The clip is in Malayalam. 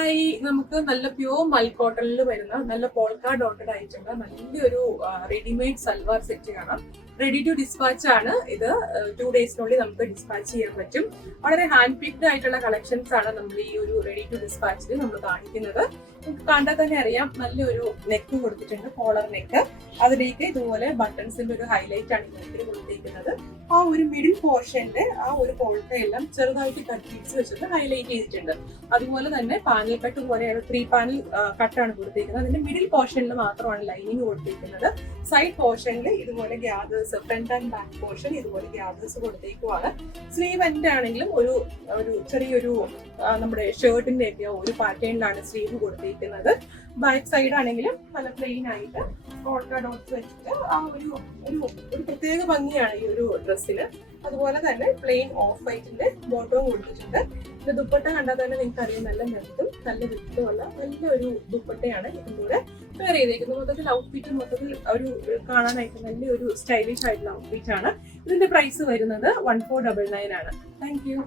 ഈ നമുക്ക് നല്ല പ്യൂർ മൽക്കോട്ടണിൽ വരുന്ന നല്ല പോൾക്ക ഡോട്ടഡ് ആയിട്ടുള്ള നല്ലൊരു റെഡിമെയ്ഡ് സൽവാർ സെറ്റ് കാണാം. റെഡി ടു ഡിസ്പാച്ച് ആണ് ഇത്. 2 ഡേയ്സിനുള്ളിൽ നമുക്ക് ഡിസ്പാച്ച് ചെയ്യാൻ പറ്റും. വളരെ ഹാൻഡ് പിക്ഡ് ആയിട്ടുള്ള കളക്ഷൻസ് ആണ് നമ്മൾ ഈ ഒരു റെഡി ടു ഡിസ്പാച്ചിൽ നമ്മൾ കാണിക്കുന്നത്. നമുക്ക് കണ്ടാൽ തന്നെ അറിയാം, നല്ലൊരു നെക്ക് കൊടുത്തിട്ടുണ്ട്, കോളർ നെക്ക്. അതിലേക്ക് ഇതുപോലെ ബട്ടൺസിന്റെ ഒരു ഹൈലൈറ്റ് ആണ് നെക്കിൽ കൊടുത്തിരിക്കുന്നത്. ആ ഒരു മിഡിൽ പോർഷന്റെ ആ ഒരു പോൾക്കയെല്ലാം ചെറുതായിട്ട് കട്ട് പീസ് വെച്ചിട്ട് ഹൈലൈറ്റ് ചെയ്തിട്ടുണ്ട്. അതുപോലെ തന്നെ പാനൽ കട്ട് പോലെയാണ് 3 പാനൽ കട്ടാണ് കൊടുത്തിരിക്കുന്നത്. അതിന്റെ മിഡിൽ പോർഷനിൽ മാത്രമാണ് ലൈനിങ് കൊടുത്തിരിക്കുന്നത്. സൈഡ് പോർഷനിൽ ഇതുപോലെ gathers, front and back portion ഇതുപോലെ ഗ്യാദേഴ്സ് കൊടുത്തേക്കുവാണ്. സ്ലീവ് എൻഡ് ആണെങ്കിലും ഒരു ചെറിയൊരു നമ്മുടെ ഷർട്ടിന്റെ ഒക്കെ ഒരു പാറ്റേണിലാണ് സ്ലീവ് കൊടുത്തിരിക്കുന്നത്. ബാക്ക് സൈഡ് ആണെങ്കിലും നല്ല പ്ലെയിൻ ആയിട്ട് പോൾക്ക ഡോട്ട്സ് വെച്ചിട്ട് ആ ഒരു പ്രത്യേക ഭംഗിയാണ് ഈ ഒരു ഡ്രസ്സിന്. അതുപോലെ തന്നെ പ്ലെയിൻ ഓഫ് വൈറ്റിന്റെ ബോട്ടവും കൊടുത്തിട്ടുണ്ട്. ഇത് ദുപ്പട്ട കണ്ടാൽ തന്നെ നിങ്ങൾക്ക് അറിയാം, നല്ല നെത്തും നല്ല വിട്ടുമുള്ള നല്ലൊരു ദുപ്പട്ടയാണ് ഇതിലൂടെ വെയർ ചെയ്തേക്കുന്നത്. മൊത്തത്തിൽ ഔട്ട്ഫിറ്റ് മൊത്തത്തിൽ ഒരു കാണാനായിട്ട് നല്ലൊരു സ്റ്റൈലിഷ് ആയിട്ടുള്ള ഔട്ട്ഫിറ്റ് ആണ്. ഇതിന്റെ പ്രൈസ് വരുന്നത് 1499 ആണ്. Thank you.